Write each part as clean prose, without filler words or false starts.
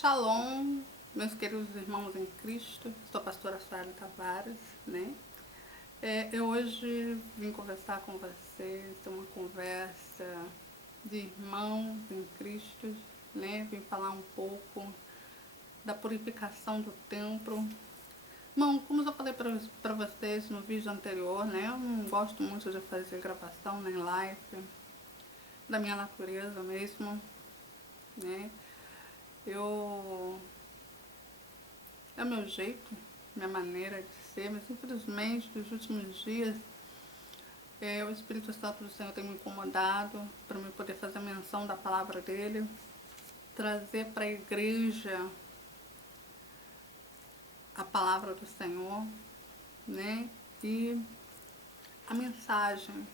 Shalom, meus queridos irmãos em Cristo, sou a pastora Sueli Tavares, né? Eu hoje vim conversar com vocês, ter uma conversa de irmãos em Cristo, né? Vim falar um pouco da purificação do templo. Bom, como eu já falei para vocês no vídeo anterior, né? Eu não gosto muito de fazer gravação nem live, da minha natureza mesmo, né? É o meu jeito, minha maneira de ser, mas infelizmente nos últimos dias o Espírito Santo do Senhor tem me incomodado para eu poder fazer menção da palavra dele, trazer para a igreja a palavra do Senhor, né? E a mensagem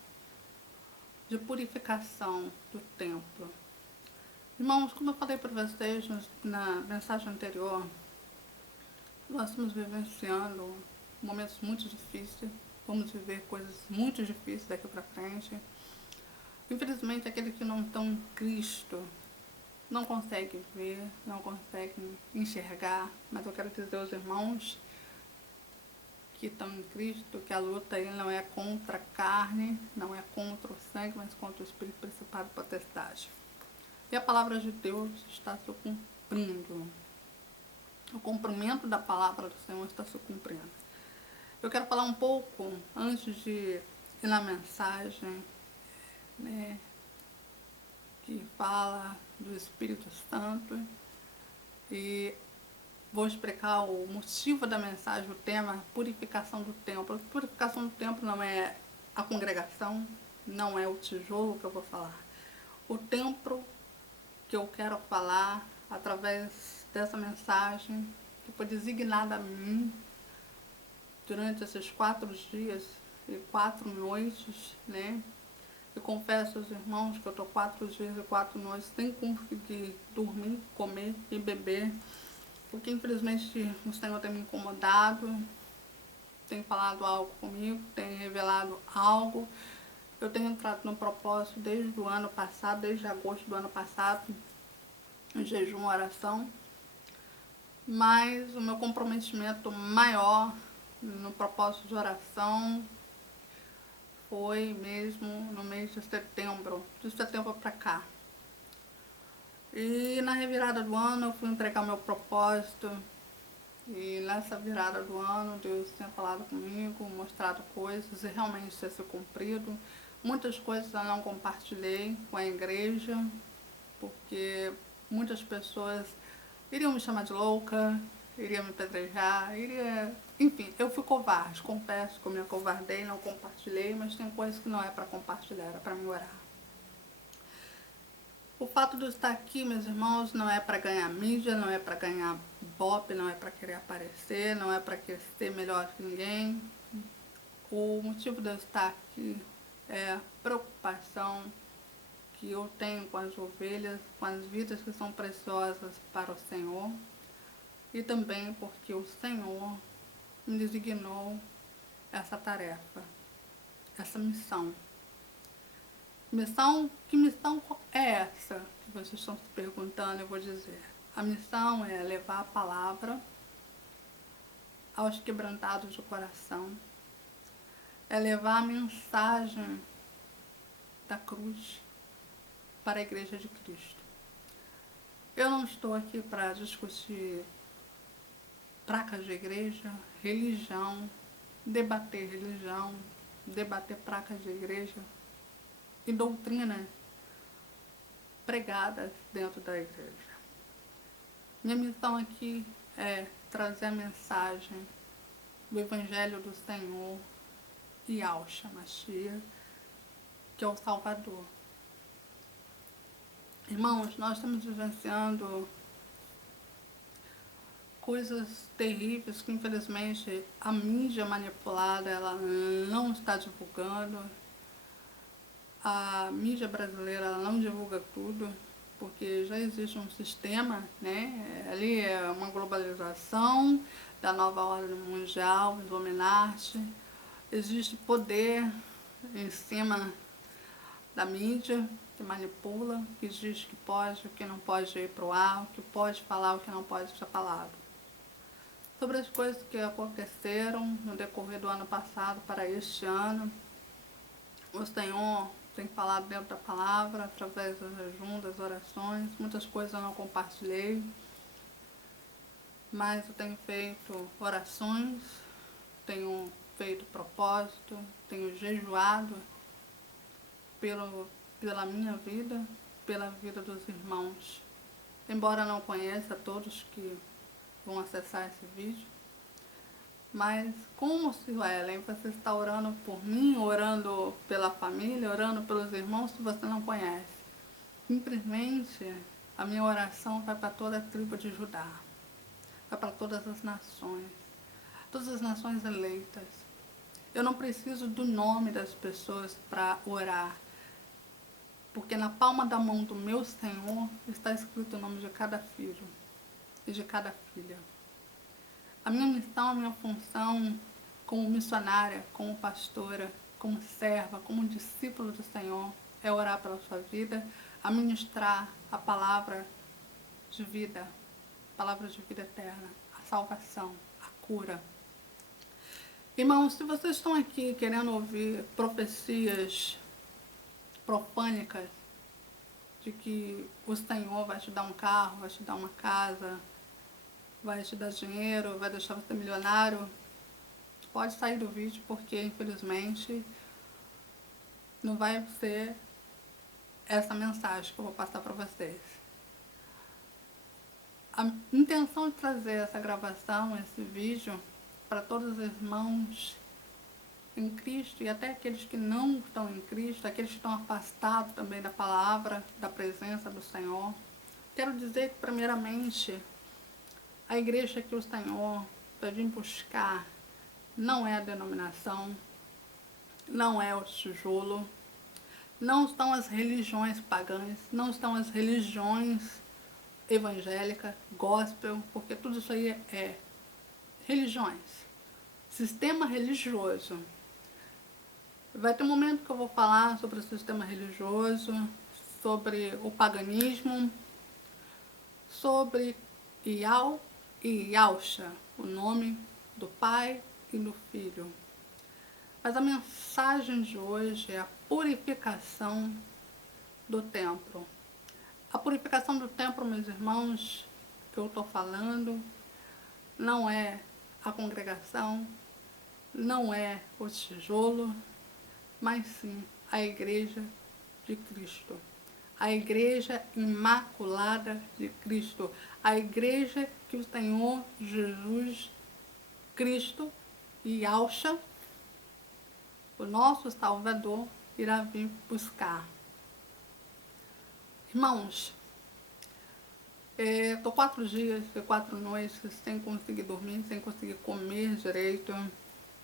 de purificação do templo. Irmãos, como eu falei para vocês na mensagem anterior, nós estamos vivenciando momentos muito difíceis, vamos viver coisas muito difíceis daqui para frente. Infelizmente, aqueles que não estão em Cristo não conseguem ver, não conseguem enxergar, mas eu quero dizer aos irmãos que estão em Cristo que a luta aí não é contra a carne, não é contra o sangue, mas contra o espírito principado e potestade. E a palavra de Deus está se cumprindo. O cumprimento da palavra do Senhor está se cumprindo. Eu quero falar um pouco, antes de ir na mensagem, né, que fala do Espírito Santo, e vou explicar o motivo da mensagem, o tema, purificação do templo. A purificação do templo não é a congregação, não é o tijolo que eu vou falar. O templo que eu quero falar através dessa mensagem, que foi designada a mim durante esses 4 dias e 4 noites, né? Eu confesso aos irmãos que eu estou 4 dias e 4 noites sem conseguir dormir, comer e beber, porque infelizmente o Senhor tem me incomodado, tem falado algo comigo, tem revelado algo. Eu tenho entrado no propósito desde o ano passado, desde agosto do ano passado, em jejum, oração, mas o meu comprometimento maior no propósito de oração foi mesmo no mês de setembro para cá. E na revirada do ano eu fui entregar meu propósito, e nessa virada do ano Deus tinha falado comigo, mostrado coisas e realmente tinha se cumprido. Muitas coisas eu não compartilhei com a igreja, porque muitas pessoas iriam me chamar de louca, iriam me apedrejar, enfim, eu fui covarde, confesso que eu me acovardei, não compartilhei, mas tem coisas que não é para compartilhar, é para me orar. O fato de eu estar aqui, meus irmãos, não é para ganhar mídia, não é para ganhar bope, não é para querer aparecer, não é para querer ser melhor que ninguém. O motivo de eu estar aqui é a preocupação que eu tenho com as ovelhas, com as vidas que são preciosas para o Senhor, e também porque o Senhor me designou essa tarefa, essa missão. Que missão é essa que vocês estão se perguntando? Eu vou dizer. A missão é levar a palavra aos quebrantados do coração, é levar a mensagem da cruz para a Igreja de Cristo. Eu não estou aqui para discutir placas de igreja, religião, debater placas de igreja e doutrinas pregadas dentro da igreja. Minha missão aqui é trazer a mensagem do Evangelho do Senhor e Yahshua Mashiach, que é o Salvador. Irmãos, nós estamos vivenciando coisas terríveis que infelizmente a mídia manipulada ela não está divulgando. A mídia brasileira ela não divulga tudo, porque já existe um sistema, né? Ali é uma globalização da nova ordem mundial, Illuminati. Existe poder em cima da mídia, que manipula, que diz que pode, o que não pode ir para o ar, o que pode falar, o que não pode ser falado. Sobre as coisas que aconteceram no decorrer do ano passado para este ano, o Senhor tem falado dentro da palavra, através do jejum, das orações. Muitas coisas eu não compartilhei, mas eu tenho feito orações, tenho feito propósito, tenho jejuado pela minha vida, pela vida dos irmãos. Embora não conheça todos que vão acessar esse vídeo, mas como, Suelen, você está orando por mim, orando pela família, orando pelos irmãos que você não conhece? Simplesmente a minha oração vai para toda a tribo de Judá, vai para todas as nações eleitas. Eu não preciso do nome das pessoas para orar, porque na palma da mão do meu Senhor está escrito o nome de cada filho e de cada filha. A minha missão, a minha função como missionária, como pastora, como serva, como discípulo do Senhor é orar pela sua vida, administrar a palavra de vida eterna, a salvação, a cura. Irmãos, se vocês estão aqui querendo ouvir profecias profânicas de que o Senhor vai te dar um carro, vai te dar uma casa, vai te dar dinheiro, vai deixar você milionário, pode sair do vídeo, porque infelizmente não vai ser essa mensagem que eu vou passar para vocês. A intenção de trazer essa gravação, esse vídeo, para todos os irmãos em Cristo e até aqueles que não estão em Cristo, aqueles que estão afastados também da palavra, da presença do Senhor. Quero dizer que, primeiramente, a igreja que o Senhor vai vir buscar não é a denominação, não é o tijolo, não estão as religiões pagãs, não estão as religiões evangélicas, gospel, porque tudo isso aí é religiões, sistema religioso. Vai ter um momento que eu vou falar sobre o sistema religioso, sobre o paganismo, sobre Ial e Yalcha, o nome do Pai e do Filho. Mas a mensagem de hoje é a purificação do templo. A purificação do templo, meus irmãos, que eu estou falando, não é a congregação, não é o tijolo, mas sim a igreja de Cristo. A igreja imaculada de Cristo. A igreja que o Senhor Jesus Cristo e Yahshua, o nosso Salvador, irá vir buscar. Irmãos, estou 4 dias e 4 noites sem conseguir dormir, sem conseguir comer direito,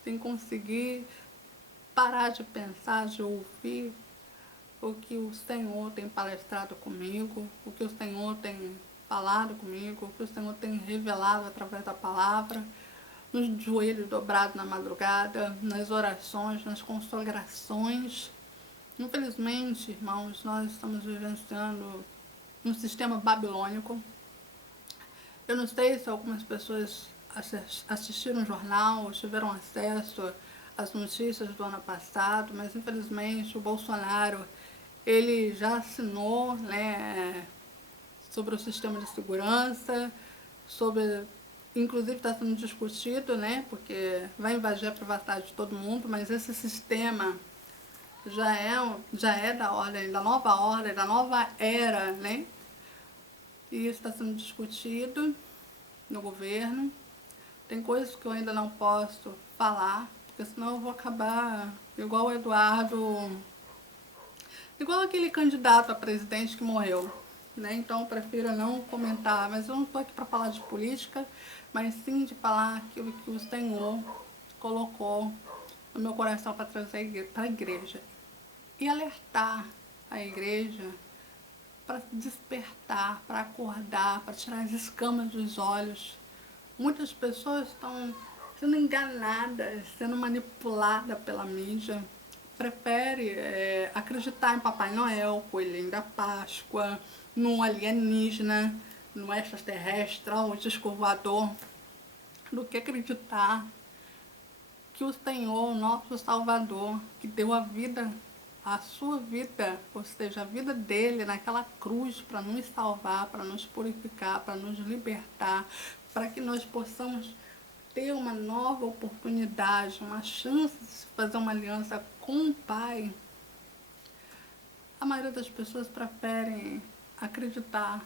sem conseguir parar de pensar, de ouvir o que o Senhor tem palestrado comigo, o que o Senhor tem falado comigo, o que o Senhor tem revelado através da palavra, nos joelhos dobrados na madrugada, nas orações, nas consagrações. Infelizmente, irmãos, nós estamos vivenciando um sistema babilônico. Eu não sei se algumas pessoas assistiram o jornal ou tiveram acesso às notícias do ano passado, mas infelizmente o Bolsonaro, ele já assinou, né, sobre o sistema de segurança, sobre, inclusive está sendo discutido, né, porque vai invadir a privacidade de todo mundo, mas esse sistema já é da ordem, da nova era, né, e isso está sendo discutido no governo. Tem coisas que eu ainda não posso falar, porque senão eu vou acabar igual o Eduardo, igual aquele candidato a presidente que morreu, né? Então eu prefiro não comentar, mas eu não estou aqui para falar de política, mas sim de falar aquilo que o Senhor colocou no meu coração para trazer para a igreja e alertar a igreja para despertar, para acordar, para tirar as escamas dos olhos. Muitas pessoas estão sendo enganadas, sendo manipuladas pela mídia, prefere acreditar em Papai Noel, Coelhinho da Páscoa, no alienígena, no extraterrestre, o disco voador, do que acreditar que o Senhor, nosso Salvador, que deu a vida, a sua vida, ou seja, a vida dele naquela cruz para nos salvar, para nos purificar, para nos libertar, para que nós possamos ter uma nova oportunidade, uma chance de fazer uma aliança com o Pai. A maioria das pessoas preferem acreditar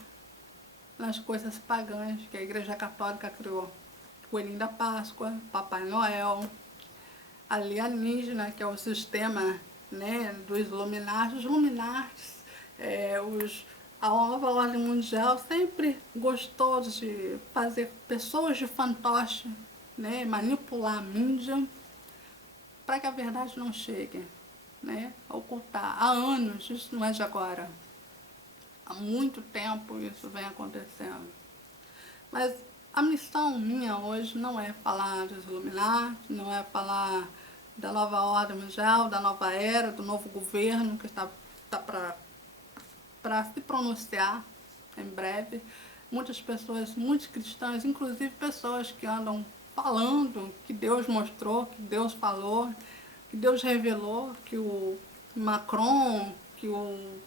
nas coisas pagãs que a Igreja Católica criou. Coelhinho da Páscoa, Papai Noel, alienígena, que é o sistema, né, dos Illuminati. Os Illuminati, a nova ordem mundial sempre gostou de fazer pessoas de fantoche, né, manipular a mídia para que a verdade não chegue, né, a ocultar. Há anos, isso não é de agora. Há muito tempo isso vem acontecendo. Mas a missão minha hoje não é falar dos Illuminati, não é falar da nova ordem mundial, da nova era, do novo governo que está para se pronunciar em breve. Muitas pessoas, muitos cristãos, inclusive pessoas que andam falando que Deus mostrou, que Deus falou, que Deus revelou, que o Macron, que o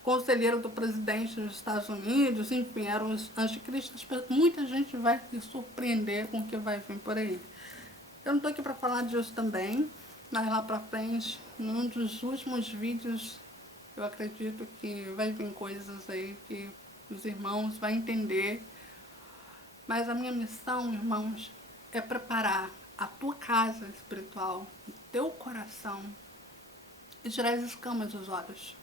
conselheiro do presidente dos Estados Unidos, enfim, eram os anticristos. Muita gente vai se surpreender com o que vai vir por aí. Eu não estou aqui para falar disso também, mas lá para frente, num dos últimos vídeos, eu acredito que vai vir coisas aí que os irmãos vão entender. Mas a minha missão, irmãos, é preparar a tua casa espiritual, o teu coração e tirar as escamas dos olhos.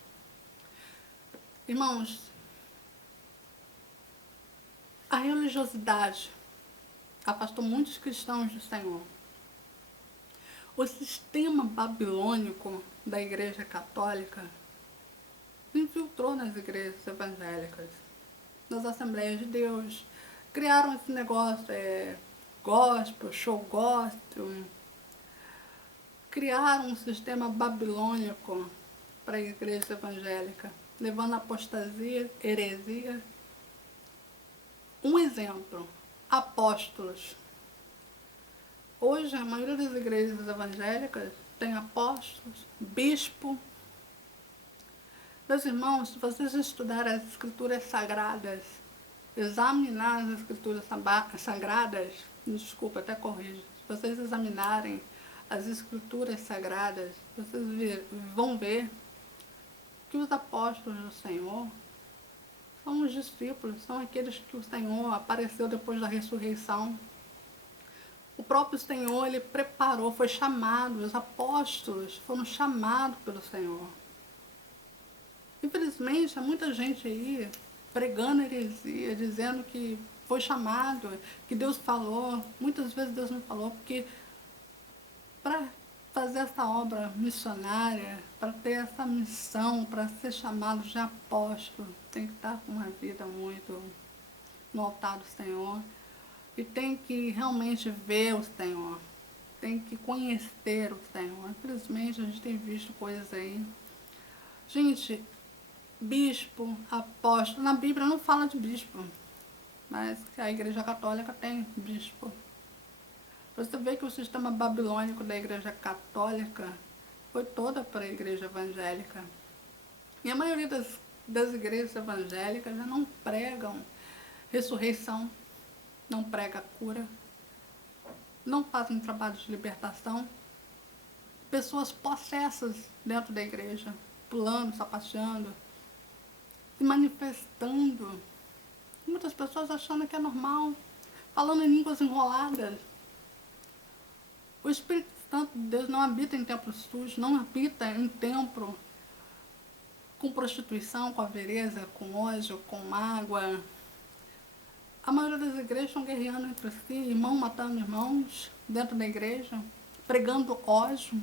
Irmãos, a religiosidade afastou muitos cristãos do Senhor. O sistema babilônico da Igreja Católica se infiltrou nas igrejas evangélicas, nas Assembleias de Deus. Criaram esse negócio, gospel, show gospel. Criaram um sistema babilônico para a igreja evangélica, levando a apostasia, heresia. Um exemplo, apóstolos. Hoje, a maioria das igrejas evangélicas tem apóstolos, bispo. Meus irmãos, se vocês estudarem as escrituras sagradas, examinar as escrituras sagradas, desculpa, até corrijo, se vocês examinarem as escrituras sagradas, vocês vão ver que os apóstolos do Senhor são os discípulos, são aqueles que o Senhor apareceu depois da ressurreição. O próprio Senhor, ele preparou, foi chamado, os apóstolos foram chamados pelo Senhor. Infelizmente, há muita gente aí pregando heresia, dizendo que foi chamado, que Deus falou. Muitas vezes Deus não falou, porque para fazer essa obra missionária, para ter essa missão, para ser chamado de apóstolo, tem que estar com uma vida muito no altar do Senhor. E tem que realmente ver o Senhor, tem que conhecer o Senhor. Infelizmente, a gente tem visto coisas aí. Gente, bispo, apóstolo, na Bíblia não fala de bispo, mas a Igreja Católica tem bispo. Você vê que o sistema babilônico da Igreja Católica foi toda para a Igreja Evangélica. E a maioria das igrejas evangélicas já não pregam ressurreição, não prega cura, não fazem trabalho de libertação. Pessoas possessas dentro da igreja, pulando, sapateando, se manifestando. Muitas pessoas achando que é normal, falando em línguas enroladas. O Espírito Santo de Deus não habita em templo sujo, não habita em templo com prostituição, com avareza, com ódio, com mágoa. A maioria das igrejas estão guerreando entre si, irmão matando irmãos dentro da igreja, pregando ódio,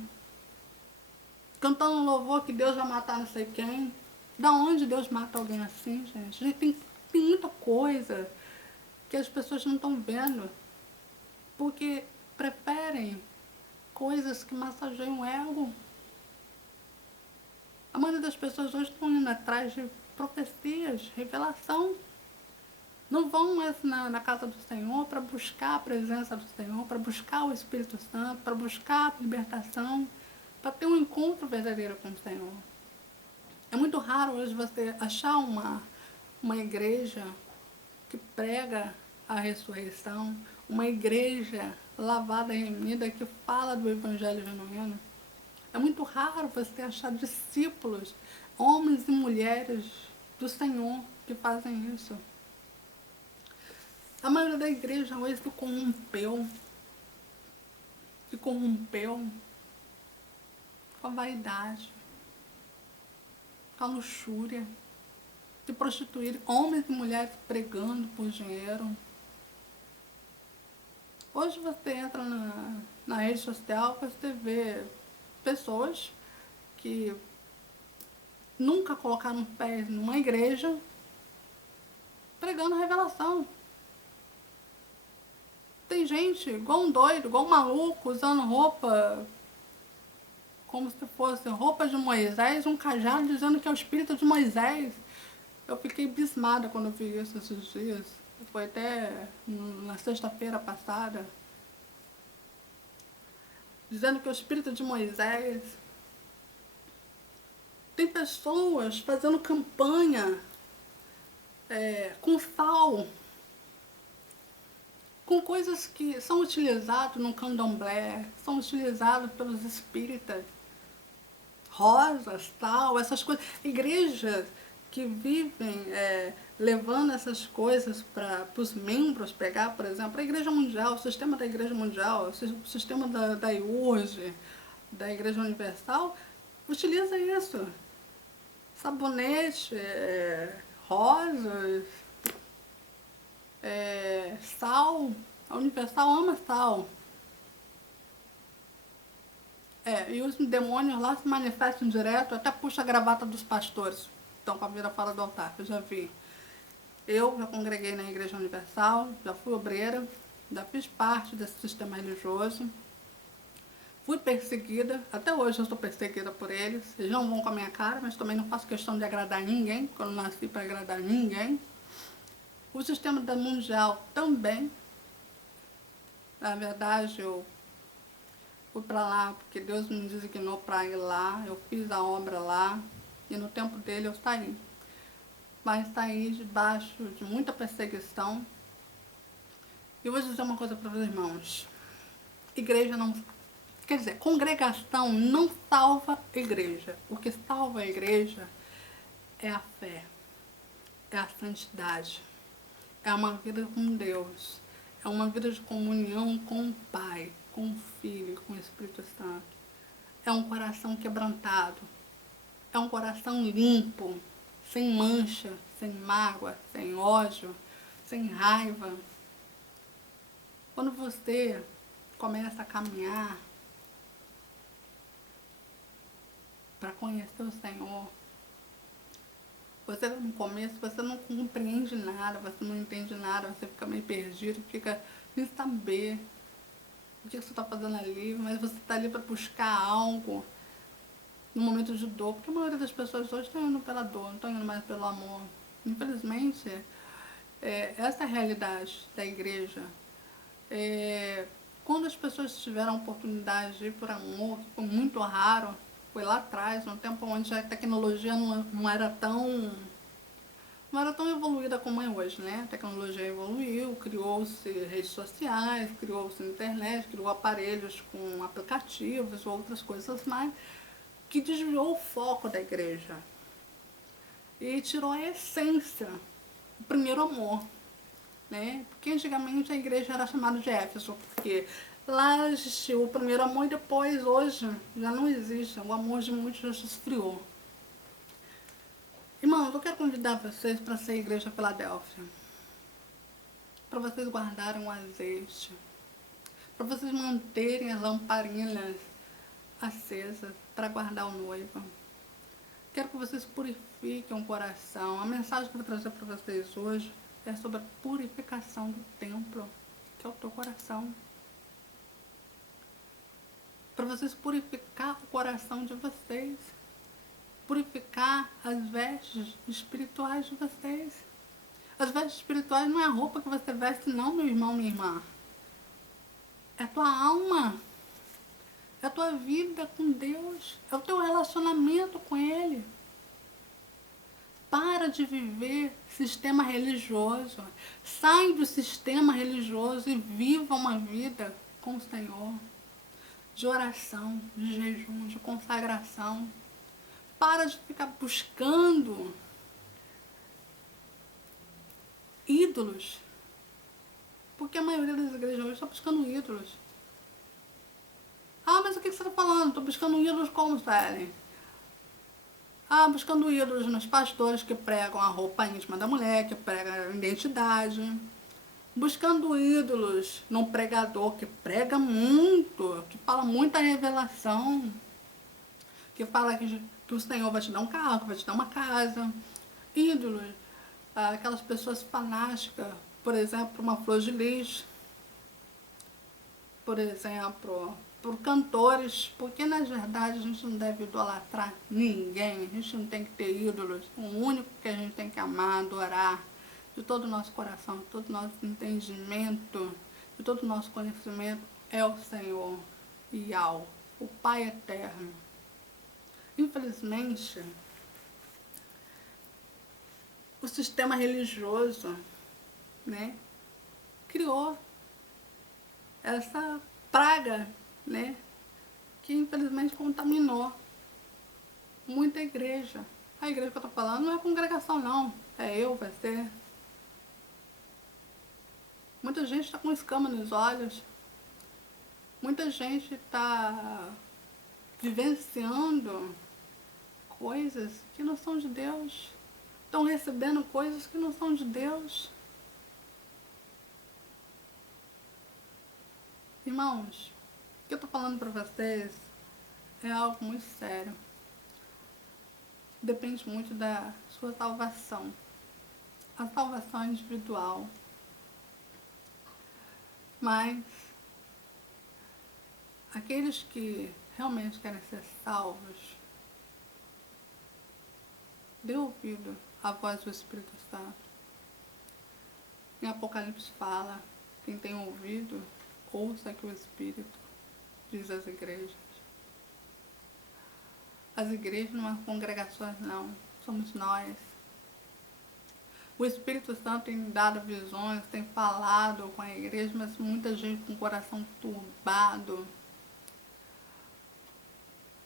cantando louvor que Deus vai matar não sei quem. Da onde Deus mata alguém assim, gente? Tem muita coisa que as pessoas não estão vendo, porque preferem coisas que massageiam o ego. A maioria das pessoas hoje estão indo atrás de profecias, revelação. Não vão mais na casa do Senhor para buscar a presença do Senhor, para buscar o Espírito Santo, para buscar a libertação, para ter um encontro verdadeiro com o Senhor. É muito raro hoje você achar uma igreja que prega a ressurreição, uma igreja lavada e remida que fala do Evangelho genuíno. É muito raro você achar discípulos, homens e mulheres do Senhor que fazem isso. A maioria da igreja hoje se corrompeu com a vaidade, com a luxúria, se prostituir, homens e mulheres pregando por dinheiro. Hoje você entra na rede social, você vê pessoas que nunca colocaram pés numa igreja pregando revelação. Tem gente igual um doido, igual um maluco, usando roupa como se fosse roupa de Moisés, um cajado dizendo que é o espírito de Moisés. Eu fiquei abismada quando eu vi isso esses dias. Foi até na sexta-feira passada. Dizendo que é o espírito de Moisés. Tem pessoas fazendo campanha com sal, com coisas que são utilizadas no candomblé, são utilizadas pelos espíritas. Rosas, tal, essas coisas. Igrejas que vivem levando essas coisas para os membros pegar, por exemplo, a Igreja Mundial, o sistema da Igreja Mundial, o sistema da IURG, da Igreja Universal, utiliza isso. Sabonete, rosas, sal. A Universal ama sal. E os demônios lá se manifestam direto, até puxa a gravata dos pastores. Então, com a vida fora do altar, eu já vi. Eu já congreguei na Igreja Universal, já fui obreira, já fiz parte desse sistema religioso. Fui perseguida, até hoje eu sou perseguida por eles. Eles não vão com a minha cara, mas também não faço questão de agradar ninguém, porque eu não nasci para agradar ninguém. O sistema da Mundial também. Na verdade, eu fui para lá porque Deus me designou para ir lá, eu fiz a obra lá e no tempo dele eu saí. Mas saí debaixo de muita perseguição. E eu vou dizer uma coisa para os irmãos. Igreja não... Quer dizer, congregação não salva a igreja. O que salva a igreja é a fé, é a santidade, é uma vida com Deus, é uma vida de comunhão com o Pai, com o Filho, com o Espírito Santo. É um coração quebrantado, é um coração limpo, sem mancha, sem mágoa, sem ódio, sem raiva. Quando você começa a caminhar para conhecer o Senhor, você no começo, você não compreende nada, você não entende nada, você fica meio perdido, fica sem saber o que você está fazendo ali, mas você está ali para buscar algo no momento de dor, porque a maioria das pessoas hoje estão indo pela dor, não estão indo mais pelo amor. Infelizmente, essa é a realidade da igreja. Quando as pessoas tiveram a oportunidade de ir por amor, que foi muito raro, foi lá atrás, num tempo onde a tecnologia não era tão evoluída como é hoje, né? A tecnologia evoluiu, criou-se redes sociais, criou-se internet, criou aparelhos com aplicativos e outras coisas mais, que desviou o foco da igreja e tirou a essência, o primeiro amor, né? Porque antigamente a igreja era chamada de Éfeso, porque lá existiu o primeiro amor e depois, hoje, já não existe. O amor de muitos já se esfriou. Irmãos, eu quero convidar vocês para ser a Igreja Filadélfia. Para vocês guardarem o azeite. Para vocês manterem as lamparinas acesas para guardar o noivo. Quero que vocês purifiquem o coração. A mensagem que eu vou trazer para vocês hoje é sobre a purificação do templo, que é o teu coração. Para vocês purificar o coração de vocês. purificar as vestes espirituais de vocês. As vestes espirituais não é a roupa que você veste não, meu irmão, minha irmã. É a tua alma. É a tua vida com Deus. É o teu relacionamento com Ele. Para de viver sistema religioso. Sai do sistema religioso e viva uma vida com o Senhor. De oração, de jejum, de consagração. Para de ficar buscando ídolos. Porque a maioria das igrejas hoje está buscando ídolos. Ah, mas o que você está falando? Estou buscando ídolos como, Suelen? Ah, buscando ídolos nos pastores que pregam a roupa íntima da mulher, que pregam a identidade. Buscando ídolos num pregador que prega muito, que fala muita revelação, que fala que o Senhor vai te dar um carro, vai te dar uma casa. Ídolos, aquelas pessoas fanáticas, por exemplo, uma Flor de Lis, por exemplo, por cantores, porque na verdade a gente não deve idolatrar ninguém, a gente não tem que ter ídolos, o único que a gente tem que amar, adorar, de todo o nosso coração, de todo o nosso entendimento, de todo o nosso conhecimento, é o Senhor, Yahweh, o Pai Eterno. Infelizmente, o sistema religioso, né, criou essa praga, né, que infelizmente contaminou muita igreja. A igreja que eu estou falando não é congregação não, é eu, você. Muita gente está com escama nos olhos, muita gente está vivenciando coisas que não são de Deus, estão recebendo coisas que não são de Deus. Irmãos, o que eu estou falando para vocês é algo muito sério. Depende muito da sua salvação. A salvação é individual. Mas aqueles que realmente querem ser salvos, dê ouvido à voz do Espírito Santo. Em Apocalipse fala, quem tem ouvido, ouça que o Espírito diz às igrejas. As igrejas não são congregações não, somos nós. O Espírito Santo tem dado visões, tem falado com a igreja, mas muita gente com o coração turbado.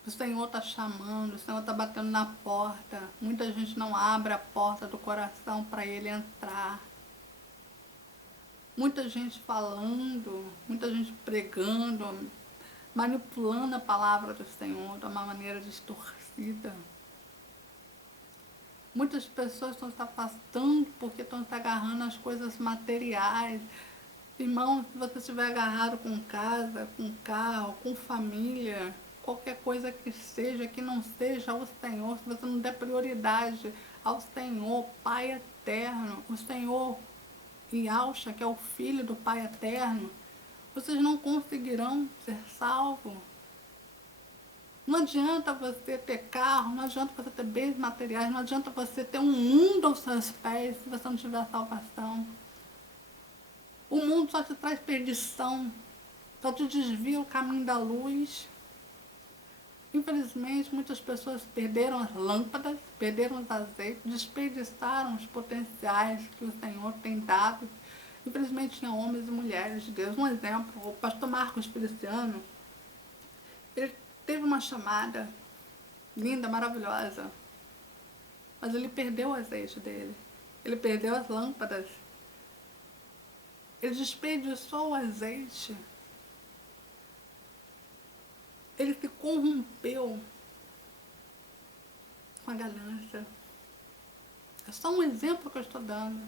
O Senhor está chamando, o Senhor está batendo na porta. Muita gente não abre a porta do coração para Ele entrar. Muita gente falando, muita gente pregando, manipulando a palavra do Senhor de uma maneira distorcida. Muitas pessoas estão se afastando porque estão se agarrando às coisas materiais. Irmão, se você estiver agarrado com casa, com carro, com família, qualquer coisa que seja, que não seja ao Senhor, se você não der prioridade ao Senhor, Pai Eterno, o Senhor Yahshua, que é o Filho do Pai Eterno, vocês não conseguirão ser salvos. Não adianta você ter carro, não adianta você ter bens materiais, não adianta você ter um mundo aos seus pés se você não tiver salvação. O mundo só te traz perdição, só te desvia o caminho da luz. Infelizmente, muitas pessoas perderam as lâmpadas, perderam os azeites, desperdiçaram os potenciais que o Senhor tem dado. Infelizmente, tinha homens e mulheres de Deus. Um exemplo, o pastor Marcos Feliciano, ele teve uma chamada linda, maravilhosa, mas ele perdeu o azeite dele, ele perdeu as lâmpadas, ele desperdiçou o azeite, ele se corrompeu com a ganância. É só um exemplo que eu estou dando.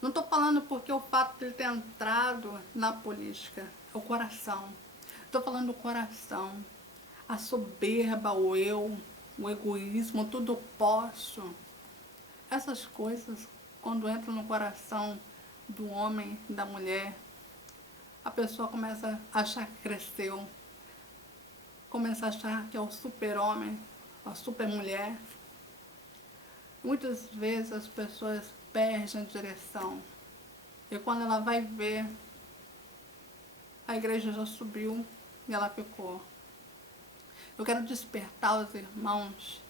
Não estou falando porque o fato de ele ter entrado na política é o coração. Estou falando do coração. A soberba, o eu, o egoísmo, tudo posso. Essas coisas, quando entram no coração do homem e da mulher, a pessoa começa a achar que cresceu, começa a achar que é o super-homem, uma super mulher. Muitas vezes as pessoas perdem a direção. E quando ela vai ver, a igreja já subiu e ela ficou. Eu quero despertar os irmãos.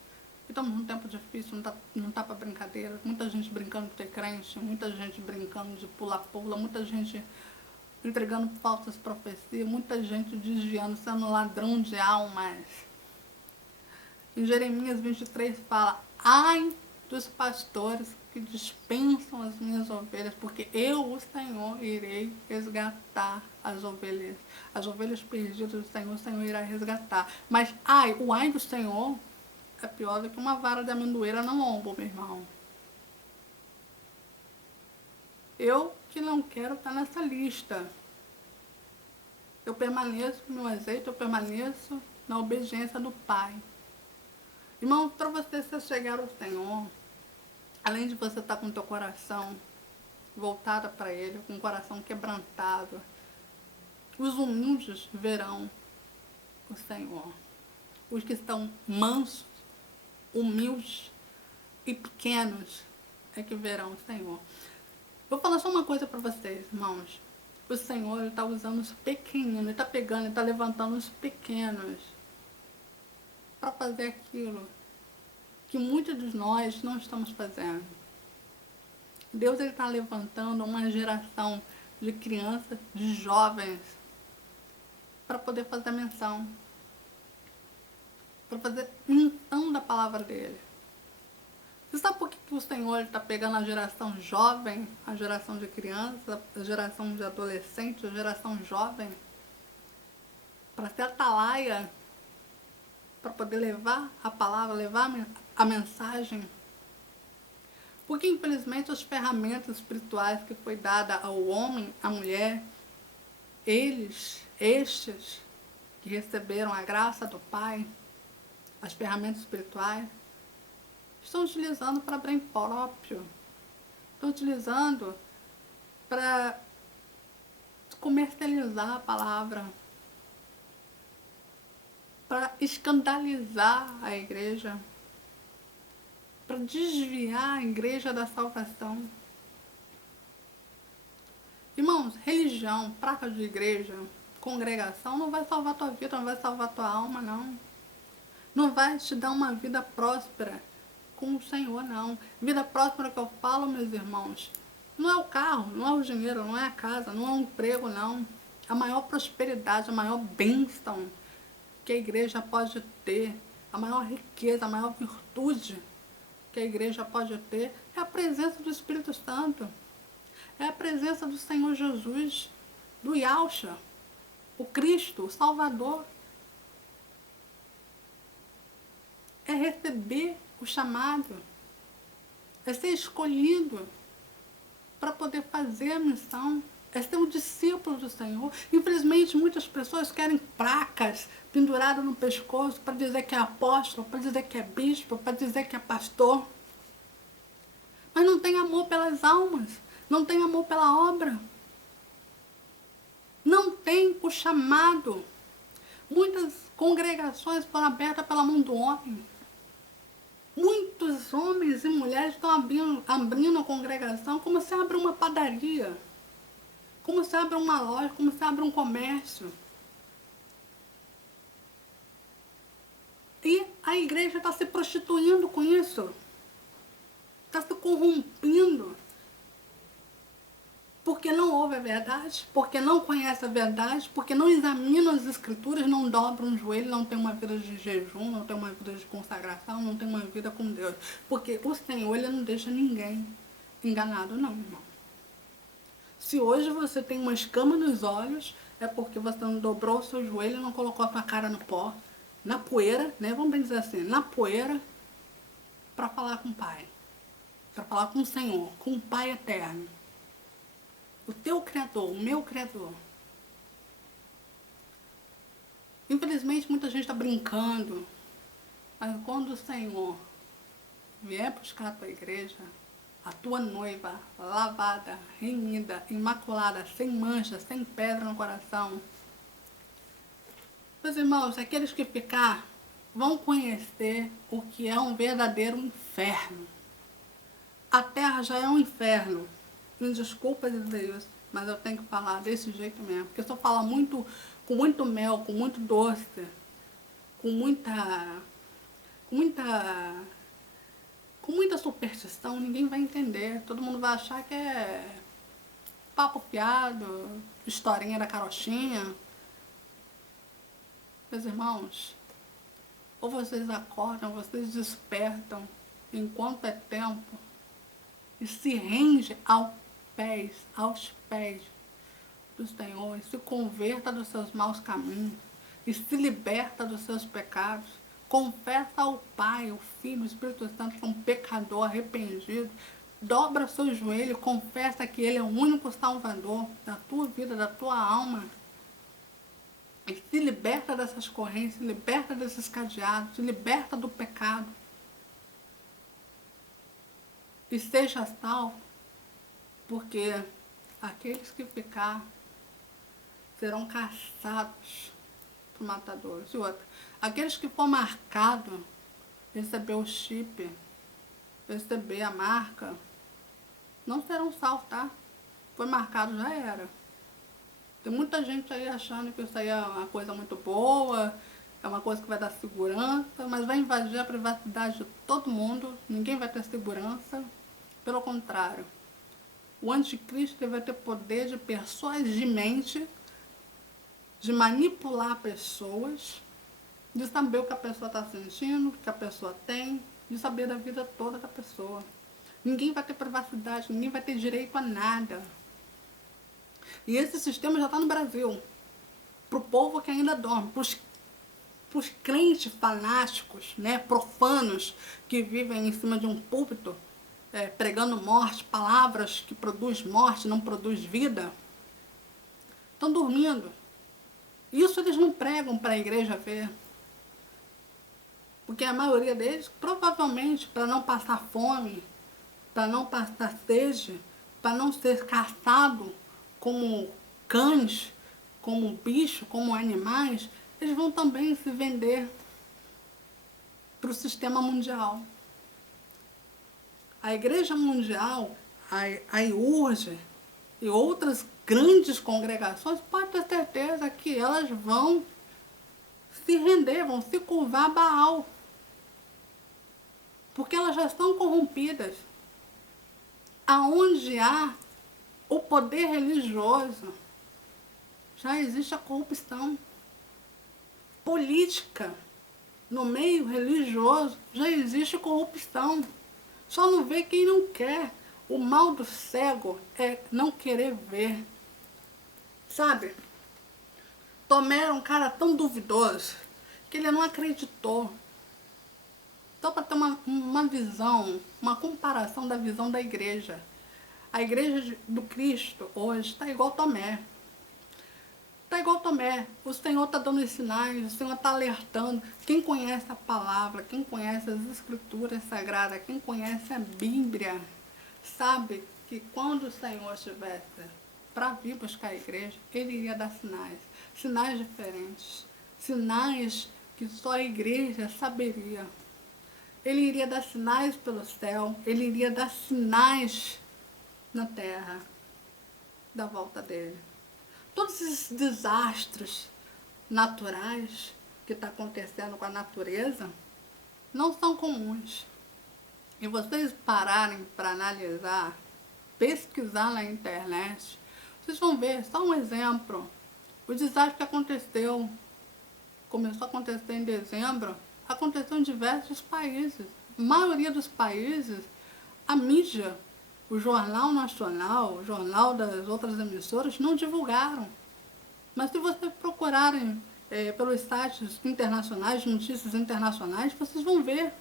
Estamos num tempo difícil, não tá para brincadeira. Muita gente brincando de ter crente, muita gente brincando de pula-pula, muita gente entregando falsas profecias, muita gente desviando, sendo ladrão de almas. Em Jeremias 23 fala: ai dos pastores que dispensam as minhas ovelhas, porque eu, o Senhor, irei resgatar as ovelhas perdidas do Senhor, o Senhor irá resgatar. Mas o ai do Senhor é pior do que uma vara de amendoeira no ombro, meu irmão. Eu que não quero estar nessa lista. Eu permaneço no meu azeite, eu permaneço na obediência do Pai. Irmão, para você se chegar ao Senhor, além de você estar com o teu coração voltado para Ele, com o coração quebrantado, os humildes verão o Senhor. Os que estão mansos, humildes e pequenos é que verão o Senhor. Vou falar só uma coisa para vocês, irmãos. O Senhor está usando os pequeninos, Ele está pegando, Ele está levantando os pequenos para fazer aquilo que muitos de nós não estamos fazendo. Deus está levantando uma geração de crianças, de jovens, para poder fazer menção, para fazer menção da palavra dele. Você sabe por que o Senhor está pegando a geração jovem, a geração de crianças, a geração de adolescentes, a geração jovem, para ser atalaia, para poder levar a palavra, levar a mensagem? Porque infelizmente as ferramentas espirituais que foi dada ao homem, à mulher, estes que receberam a graça do Pai, as ferramentas espirituais, estão utilizando para bem próprio, estão utilizando para comercializar a palavra, para escandalizar a igreja, para desviar a igreja da salvação. Irmãos, religião, placa de igreja, congregação não vai salvar tua vida, não vai salvar tua alma, não. Não vai te dar uma vida próspera com o Senhor, não. Vida próspera que eu falo, meus irmãos, não é o carro, não é o dinheiro, não é a casa, não é o emprego, não. A maior prosperidade, a maior bênção que a igreja pode ter, a maior riqueza, a maior virtude que a igreja pode ter é a presença do Espírito Santo. É a presença do Senhor Jesus, do Yahshua, o Cristo, o Salvador. É receber o chamado, é ser escolhido para poder fazer a missão, é ser um discípulo do Senhor. Infelizmente, muitas pessoas querem placas penduradas no pescoço para dizer que é apóstolo, para dizer que é bispo, para dizer que é pastor. Mas não tem amor pelas almas, não tem amor pela obra. Não tem o chamado. Muitas congregações foram abertas pela mão do homem. Muitos homens e mulheres estão abrindo a congregação como se abre uma padaria, como se abre uma loja, como se abre um comércio. E a igreja está se prostituindo com isso, está se corrompendo, porque não ouve a verdade, porque não conhece a verdade, porque não examina as escrituras, não dobra um joelho, não tem uma vida de jejum, não tem uma vida de consagração, não tem uma vida com Deus. Porque o Senhor, Ele não deixa ninguém enganado, não, irmão. Se hoje você tem uma escama nos olhos, é porque você não dobrou o seu joelho e não colocou a sua cara no pó, na poeira, né? Vamos bem dizer assim, na poeira, para falar com o Pai, para falar com o Senhor, com o Pai eterno. O teu Criador, o meu Criador. Infelizmente, muita gente está brincando. Mas quando o Senhor vier buscar a tua igreja, a tua noiva, lavada, remida, imaculada, sem mancha, sem pedra no coração. Meus irmãos, aqueles que ficar vão conhecer o que é um verdadeiro inferno. A terra já é um inferno. Me desculpa dizer isso, mas eu tenho que falar desse jeito mesmo. Porque se eu falar muito, com muito mel, com muito doce, com muita, com muita, com muita superstição, ninguém vai entender. Todo mundo vai achar que é papo fiado, historinha da carochinha. Meus irmãos, ou vocês acordam, vocês despertam enquanto é tempo e se rende aos pés do Senhor, e se converta dos seus maus caminhos, e se liberta dos seus pecados, confessa ao Pai, ao Filho, ao Espírito Santo que é um pecador arrependido, dobra seu joelho, confessa que Ele é o único Salvador da tua vida, da tua alma, e se liberta dessas correntes, se liberta desses cadeados, se liberta do pecado, e seja salvo, porque aqueles que ficar serão caçados por matadores. E outra, aqueles que for marcado, receber o chip, receber a marca, não serão salvos, tá? Foi marcado, já era. Tem muita gente aí achando que isso aí é uma coisa muito boa, é uma coisa que vai dar segurança, mas vai invadir a privacidade de todo mundo, ninguém vai ter segurança. Pelo contrário, o anticristo vai ter poder de persuadir mente, de manipular pessoas, de saber o que a pessoa está sentindo, o que a pessoa tem, de saber da vida toda da pessoa. Ninguém vai ter privacidade, ninguém vai ter direito a nada. E esse sistema já está no Brasil. Para o povo que ainda dorme, para os crentes fanáticos, né, profanos, que vivem em cima de um púlpito, pregando morte, palavras que produz morte, não produz vida, estão dormindo. Isso eles não pregam para a igreja ver. Porque a maioria deles, provavelmente, para não passar fome, para não passar sede, para não ser caçado como cães, como bicho, como animais, eles vão também se vender para o sistema mundial. A Igreja Mundial, a IURJ e outras grandes congregações, pode ter certeza que elas vão se render, vão se curvar a Baal. Porque elas já estão corrompidas. Aonde há o poder religioso, já existe a corrupção. Política, no meio religioso, já existe corrupção. Só não vê quem não quer. O mal do cego é não querer ver. Sabe? Tomé era um cara tão duvidoso que ele não acreditou. Só para ter uma visão, uma comparação da visão da igreja. A igreja do Cristo hoje está igual Tomé. Está igual Tomé. O Senhor está dando os sinais, o Senhor está alertando. Quem conhece a palavra, quem conhece as escrituras sagradas, quem conhece a Bíblia, sabe que quando o Senhor estivesse para vir buscar a igreja, Ele iria dar sinais. Sinais diferentes. Sinais que só a igreja saberia. Ele iria dar sinais pelo céu, Ele iria dar sinais na terra da volta dele. Todos esses desastres naturais que está acontecendo com a natureza não são comuns. E vocês pararem para analisar, pesquisar na internet, vocês vão ver, só um exemplo, o desastre que aconteceu, começou a acontecer em dezembro, aconteceu em diversos países. A maioria dos países, a mídia, o Jornal Nacional, o jornal das outras emissoras não divulgaram. Mas se vocês procurarem pelos sites internacionais, notícias internacionais, vocês vão ver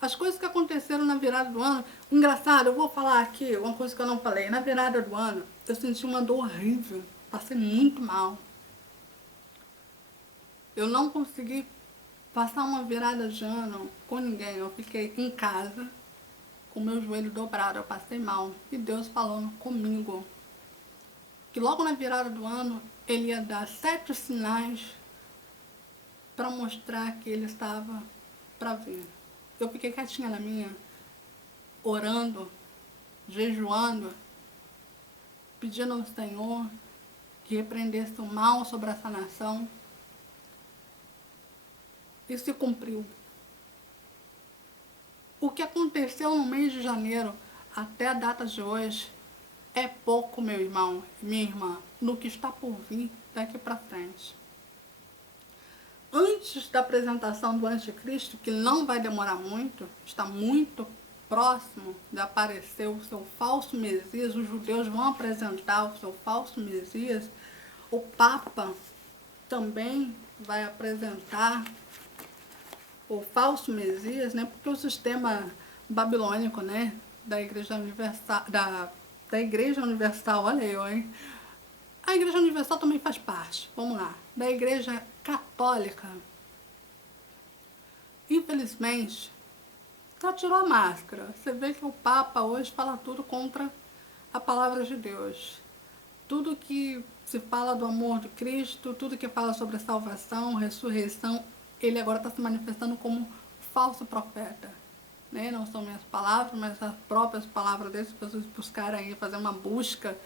as coisas que aconteceram na virada do ano. Engraçado, eu vou falar aqui uma coisa que eu não falei. Na virada do ano, eu senti uma dor horrível, passei muito mal. Eu não consegui passar uma virada de ano com ninguém, eu fiquei em casa, com meu joelho dobrado, eu passei mal. E Deus falando comigo, que logo na virada do ano, Ele ia dar 7 sinais para mostrar que ele estava para vir. Eu fiquei quietinha na minha, orando, jejuando, pedindo ao Senhor que repreendesse o mal sobre essa nação. E se cumpriu. O que aconteceu no mês de janeiro até a data de hoje é pouco, meu irmão, minha irmã, no que está por vir daqui para frente. Antes da apresentação do anticristo, que não vai demorar muito, está muito próximo de aparecer o seu falso Messias, os judeus vão apresentar o seu falso Messias, o Papa também vai apresentar o falso Messias, né? Porque o sistema babilônico, né, da Igreja Universal, da Igreja Universal, olha eu, hein? A Igreja Universal também faz parte, vamos lá, da Igreja Católica. Infelizmente, já tirou a máscara. Você vê que o Papa hoje fala tudo contra a palavra de Deus. Tudo que se fala do amor de Cristo, tudo que fala sobre a salvação, ressurreição, ele agora está se manifestando como falso profeta. Né? Não são minhas palavras, mas as próprias palavras dele, se vocês buscarem aí, fazer uma busca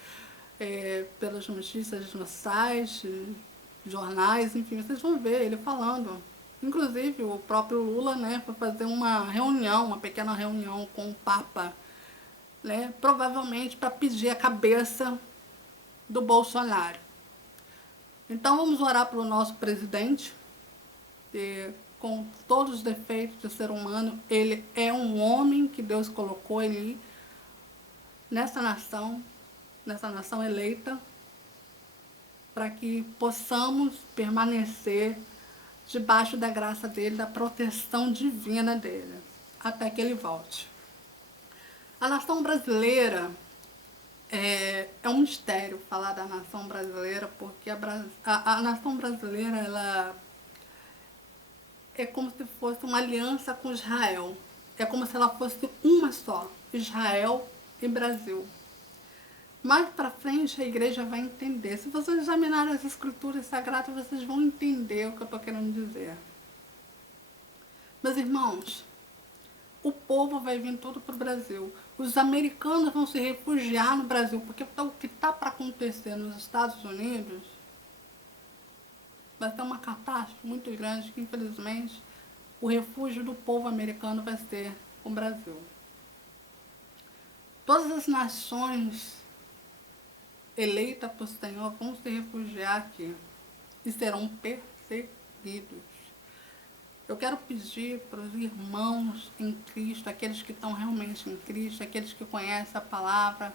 pelas notícias nos sites, jornais, enfim, vocês vão ver ele falando. Inclusive, o próprio Lula, né, foi fazer uma reunião, uma pequena reunião com o Papa, né, provavelmente para pedir a cabeça do Bolsonaro. Então, vamos orar para o nosso presidente, que, com todos os defeitos de ser humano, ele é um homem que Deus colocou ele nessa nação eleita, para que possamos permanecer debaixo da graça dele, da proteção divina dele, até que ele volte. A nação brasileira é um mistério falar da nação brasileira, porque a nação brasileira ela é como se fosse uma aliança com Israel. É como se ela fosse uma só, Israel e Brasil. Mais para frente a igreja vai entender. Se vocês examinarem as escrituras sagradas, vocês vão entender o que eu estou querendo dizer. Meus irmãos, o povo vai vir tudo para o Brasil. Os americanos vão se refugiar no Brasil, porque o que está para acontecer nos Estados Unidos vai ser uma catástrofe muito grande, que infelizmente o refúgio do povo americano vai ser o Brasil. Todas as nações eleitas por Senhor vão se refugiar aqui e serão perseguidos. Eu quero pedir para os irmãos em Cristo, aqueles que estão realmente em Cristo, aqueles que conhecem a palavra,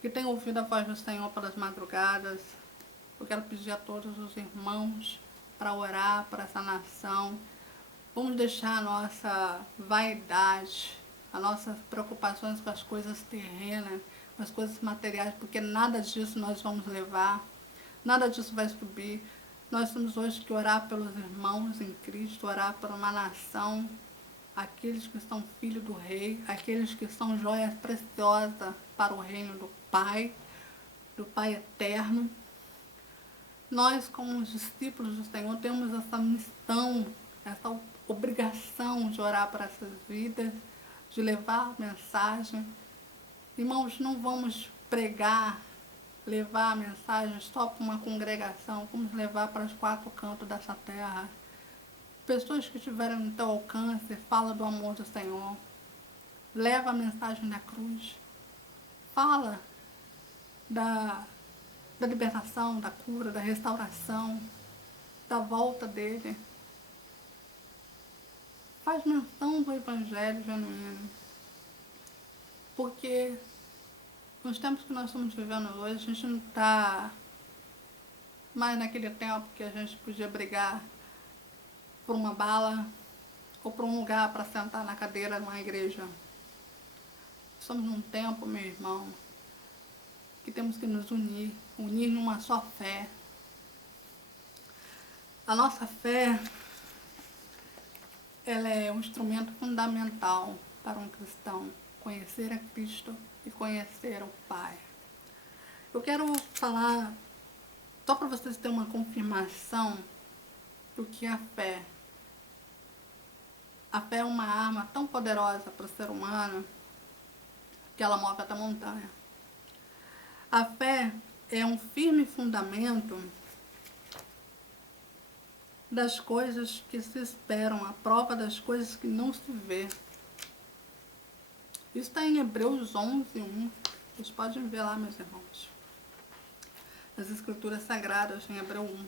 que têm ouvido a voz do Senhor pelas madrugadas. Eu quero pedir a todos os irmãos para orar por essa nação. Vamos deixar a nossa vaidade, as nossas preocupações com as coisas terrenas, com as coisas materiais, porque nada disso nós vamos levar, nada disso vai subir. Nós temos hoje que orar pelos irmãos em Cristo, orar por uma nação, aqueles que são filhos do Rei, aqueles que são joias preciosas para o reino do Pai eterno. Nós, como os discípulos do Senhor, temos essa missão, essa obrigação de orar para essas vidas, de levar a mensagem. Irmãos, não vamos pregar, levar a mensagem só para uma congregação, vamos levar para os 4 cantos dessa terra. Pessoas que estiverem no teu alcance, fala do amor do Senhor, leva a mensagem da cruz, fala da libertação, da cura, da restauração, da volta dele. Faz menção do Evangelho genuíno. Porque nos tempos que nós estamos vivendo hoje, a gente não está mais naquele tempo que a gente podia brigar por uma bala ou por um lugar para sentar na cadeira numa igreja. Estamos num tempo, meu irmão, que temos que nos unir numa só fé. A nossa fé, ela é um instrumento fundamental para um cristão conhecer a Cristo e conhecer o Pai. Eu quero falar, só para vocês terem uma confirmação, do que a fé. A fé é uma arma tão poderosa para o ser humano que ela move até a montanha. A fé é um firme fundamento das coisas que se esperam, a prova das coisas que não se vê. Isso está em Hebreus 11:1. Vocês podem ver lá, meus irmãos. As escrituras sagradas em Hebreus 1.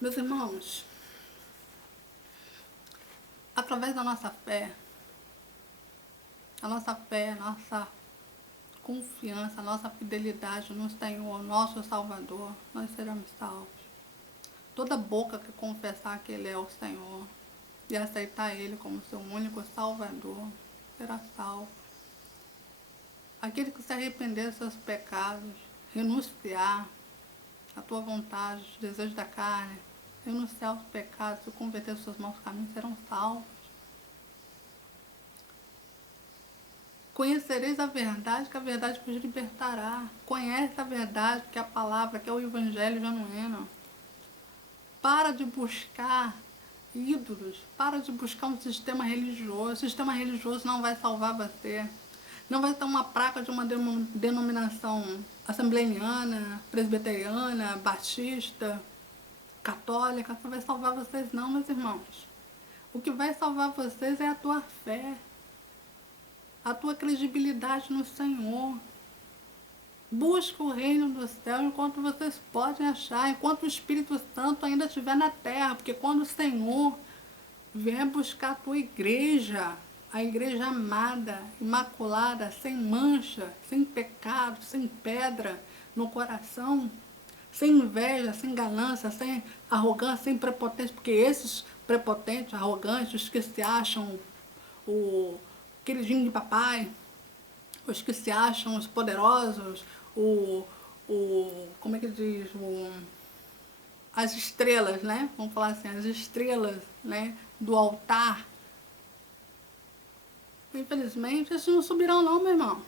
Meus irmãos, através da nossa fé, a nossa confiança, a nossa fidelidade no Senhor, nosso Salvador, nós seremos salvos. Toda boca que confessar que Ele é o Senhor e aceitar Ele como seu único Salvador, será salvo. Aquele que se arrepender dos seus pecados, renunciar à tua vontade, os desejos da carne, renunciar aos pecados, se converter aos seus maus caminhos, serão salvos. Conhecereis a verdade, que a verdade vos libertará. Conhece a verdade, que é a palavra, que é o Evangelho genuíno. Para de buscar ídolos, para de buscar um sistema religioso. O sistema religioso não vai salvar você. Não vai ter uma placa de uma denominação assembleiana, presbiteriana, batista, católica, que vai salvar vocês não, meus irmãos. O que vai salvar vocês é a tua fé, a tua credibilidade no Senhor. Busca o reino do céu enquanto vocês podem achar, enquanto o Espírito Santo ainda estiver na terra, porque quando o Senhor vier buscar a tua igreja, a igreja amada, imaculada, sem mancha, sem pecado, sem pedra no coração, sem inveja, sem ganância, sem arrogância, sem prepotência, porque esses prepotentes, arrogantes, que se acham o queridinho de papai, os que se acham os poderosos, como é que diz, as estrelas, né? Vamos falar assim, as estrelas, né, do altar. Infelizmente, esses não subirão não, meu irmão.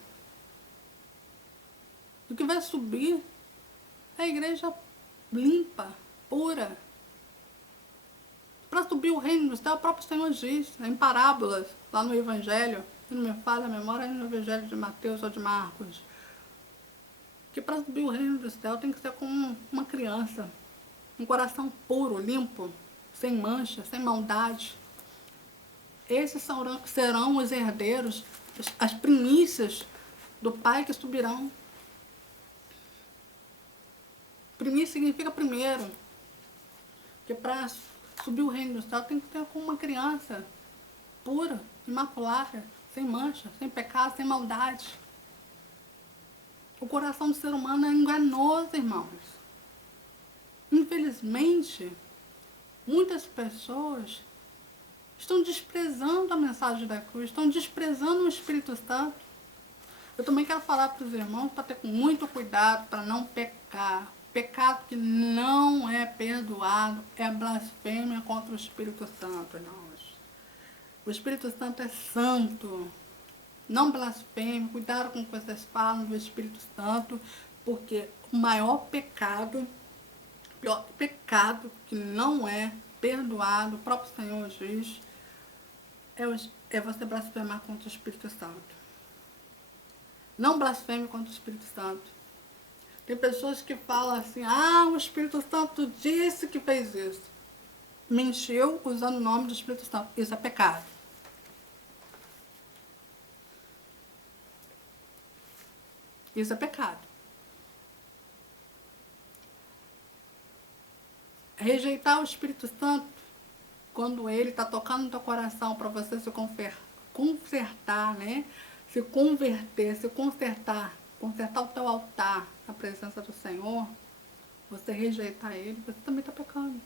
O que vai subir é a igreja limpa, pura. Para subir o reino do céu, o próprio Senhor diz, em parábolas, lá no Evangelho, se não me falha a memória, é no Evangelho de Mateus ou de Marcos, que para subir o reino do céu tem que ser como uma criança, um coração puro, limpo, sem mancha, sem maldade. Esses serão os herdeiros, as primícias do Pai que subirão. Primícia significa primeiro, porque para subir o reino do céu tem que ter como uma criança, pura, imaculada, sem mancha, sem pecado, sem maldade. O coração do ser humano é enganoso, irmãos. Infelizmente, muitas pessoas estão desprezando a mensagem da cruz, estão desprezando o Espírito Santo. Eu também quero falar para os irmãos para ter muito cuidado, para não pecar. Pecado que não é perdoado é blasfêmia contra o Espírito Santo, irmãos. O Espírito Santo é santo. Não blasfeme, cuidado com o que vocês falam do Espírito Santo, porque o maior pecado, o pior pecado que não é perdoado, o próprio Senhor diz, é você blasfemar contra o Espírito Santo. Não blasfeme contra o Espírito Santo. Tem pessoas que falam assim, o Espírito Santo disse que fez isso. Mentiu usando o nome do Espírito Santo. Isso é pecado. Isso é pecado. Rejeitar o Espírito Santo, quando ele está tocando no teu coração para você se consertar, né? Se converter, se consertar o teu altar na presença do Senhor, você rejeitar ele, você também está pecando.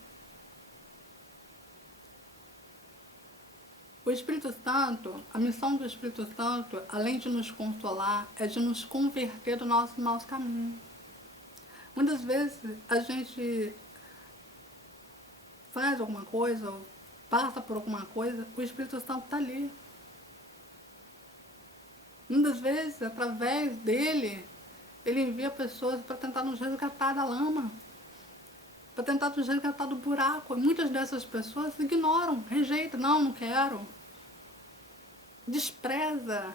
O Espírito Santo, a missão do Espírito Santo, além de nos consolar, é de nos converter do nosso mau caminho. Muitas vezes a gente faz alguma coisa, ou passa por alguma coisa, o Espírito Santo está ali. Muitas vezes, através dele, ele envia pessoas para tentar nos resgatar da lama, para tentar te resgatar do buraco. E muitas dessas pessoas ignoram, rejeitam, não quero. Despreza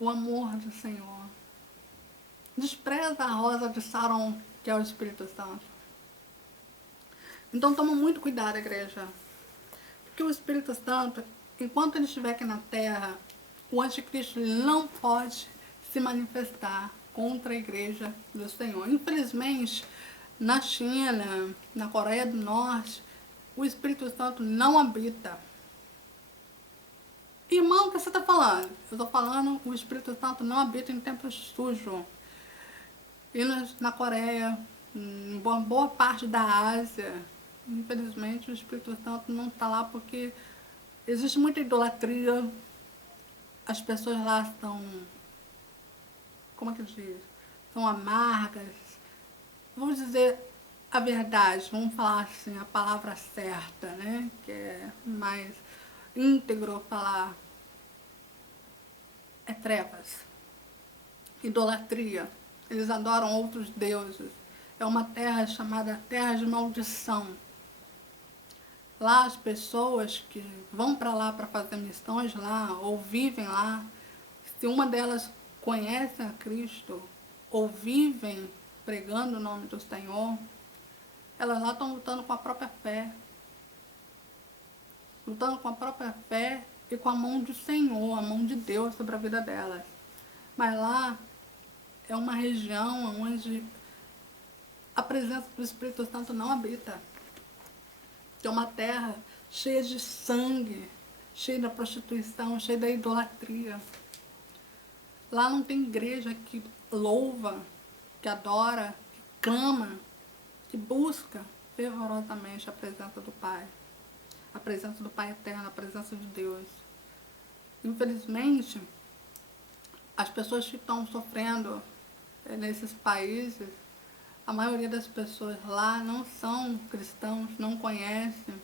o amor do Senhor. Despreza a rosa de Saron, que é o Espírito Santo. Então toma muito cuidado, igreja. Porque o Espírito Santo, enquanto ele estiver aqui na terra, o anticristo não pode se manifestar contra a igreja do Senhor. Infelizmente, na China, na Coreia do Norte, o Espírito Santo não habita. Irmão, o que você está falando? Eu estou falando que o Espírito Santo não habita em templos sujos. E na Coreia, em boa parte da Ásia, infelizmente o Espírito Santo não está lá porque existe muita idolatria. As pessoas lá estão, como é que diz? São amargas. Vamos dizer a verdade, vamos falar assim, a palavra certa, né? Que é mais íntegro falar. É trevas. Idolatria. Eles adoram outros deuses. É uma terra chamada terra de maldição. Lá as pessoas que vão para lá para fazer missões lá, ou vivem lá, se uma delas conhece a Cristo, ou vivem pregando o nome do Senhor, elas lá estão lutando com a própria fé. Lutando com a própria fé e com a mão do Senhor, a mão de Deus sobre a vida delas. Mas lá é uma região onde a presença do Espírito Santo não habita. É uma terra cheia de sangue, cheia da prostituição, cheia da idolatria. Lá não tem igreja que louva, que adora, que clama, que busca fervorosamente a presença do Pai. A presença do Pai eterno, a presença de Deus. Infelizmente, as pessoas que estão sofrendo nesses países, a maioria das pessoas lá não são cristãos, não conhecem,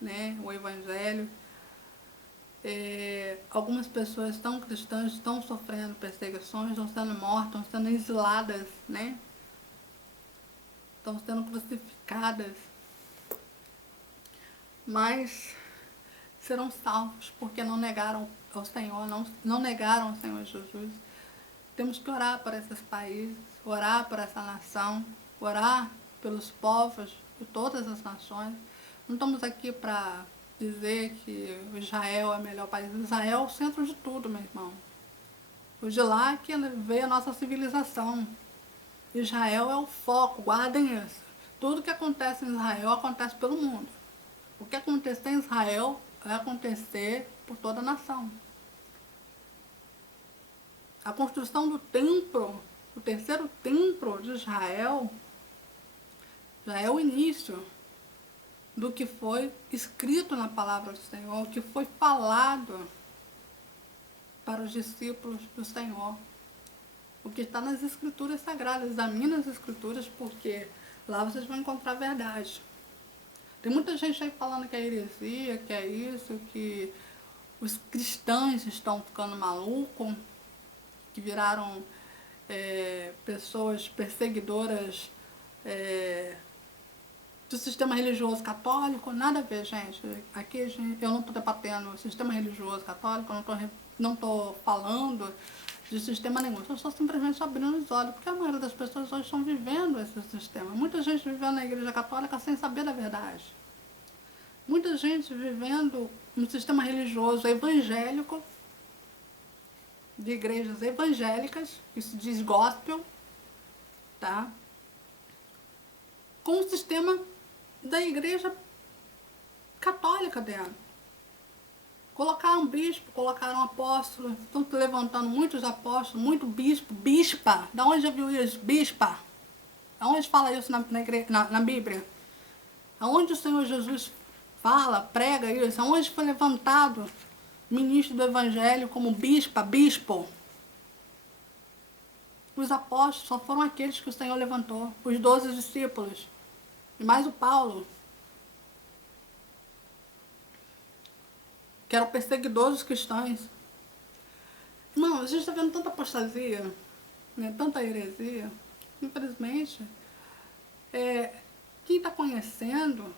né, o Evangelho. Algumas pessoas estão cristãs, estão sofrendo perseguições, estão sendo mortas, estão sendo exiladas, né? Estão sendo crucificadas. Mas serão salvos porque não negaram ao Senhor, não negaram ao Senhor Jesus. Temos que orar por esses países, orar por essa nação, orar pelos povos de todas as nações. Não estamos aqui para dizer que o Israel é o melhor país. Israel é o centro de tudo, meu irmão. O de lá que veio a nossa civilização. Israel é o foco, guardem isso. Tudo que acontece em Israel acontece pelo mundo. O que acontecer em Israel vai acontecer por toda a nação. A construção do templo, o terceiro templo de Israel, já é o início do que foi escrito na palavra do Senhor, o que foi falado para os discípulos do Senhor. O que está nas escrituras sagradas, examine as escrituras, porque lá vocês vão encontrar a verdade. Tem muita gente aí falando que é heresia, que é isso, que os cristãos estão ficando malucos, que viraram pessoas perseguidoras do sistema religioso católico. Nada a ver, gente. Aqui eu não estou debatendo o sistema religioso católico, eu não estou falando de sistema nenhum. Eu estou simplesmente abrindo os olhos, porque a maioria das pessoas hoje estão vivendo esse sistema. Muita gente vivendo na igreja católica sem saber da verdade. Muita gente vivendo no sistema religioso evangélico, de igrejas evangélicas, que se diz gospel, tá? Com o sistema da igreja católica dentro. Colocaram bispo, colocaram apóstolo, estão levantando muitos apóstolos, muito bispo, bispa. Da onde já viu isso? Bispa. Aonde fala isso na Bíblia? Aonde o Senhor Jesus fala, prega isso? Aonde foi levantado ministro do Evangelho como bispa, bispo? Os apóstolos só foram aqueles que o Senhor levantou, os 12 discípulos, e mais o Paulo, que era o perseguidor dos cristãos. Irmão, a gente está vendo tanta apostasia, né, tanta heresia. Infelizmente, Quem está conhecendo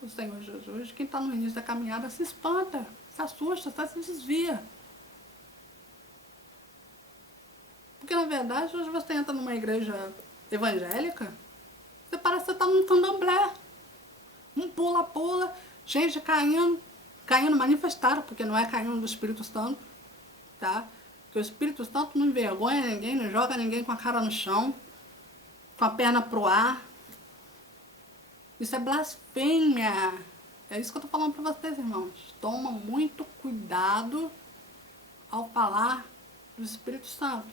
o Senhor Jesus, quem está no início da caminhada, se espanta, se assusta, até se desvia. Porque, na verdade, hoje você entra numa igreja evangélica, você parece que você está num candomblé. Um pula-pula, gente caindo manifestado, porque não é caindo do Espírito Santo, tá? Porque o Espírito Santo não envergonha ninguém, não joga ninguém com a cara no chão, com a perna pro ar. Isso é blasfêmia. É isso que eu tô falando para vocês, irmãos. Toma muito cuidado ao falar do Espírito Santo.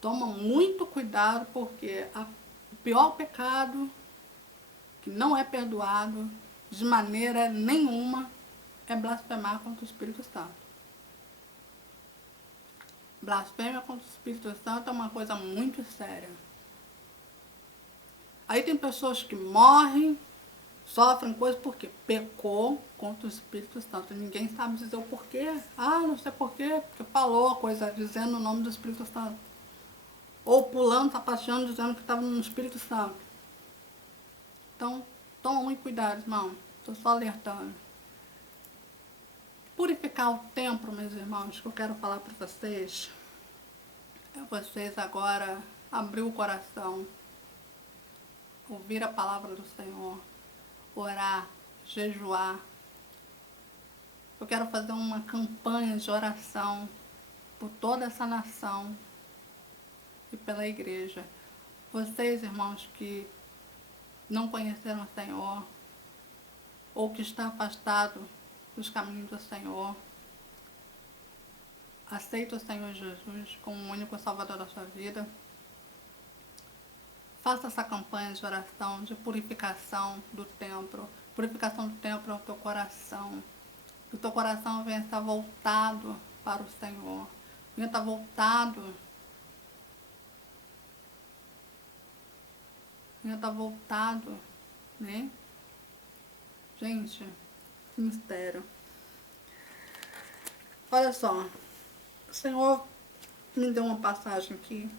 Toma muito cuidado, porque o pior pecado que não é perdoado de maneira nenhuma é blasfemar contra o Espírito Santo. Blasfêmia contra o Espírito Santo é uma coisa muito séria. Aí tem pessoas que morrem, sofrem coisas porque pecou contra o Espírito Santo. Ninguém sabe dizer o porquê. Ah, não sei porquê, porque falou a coisa dizendo o nome do Espírito Santo. Ou pulando, sapateando, dizendo que estava no Espírito Santo. Então, toma muito cuidado, irmão. Estou só alertando. Purificar o templo, meus irmãos, que eu quero falar para vocês, é vocês agora abrir o coração, ouvir a palavra do Senhor, orar, jejuar. Eu quero fazer uma campanha de oração por toda essa nação e pela igreja. Vocês, irmãos, que não conheceram o Senhor, ou que está afastado dos caminhos do Senhor, aceita o Senhor Jesus como o único Salvador da sua vida. Faça essa campanha de oração, de purificação do templo. Purificação do templo é o teu coração. Que o teu coração venha estar voltado para o Senhor. Venha estar voltado. Venha estar voltado, né? Gente, que mistério. Olha só, o Senhor me deu uma passagem aqui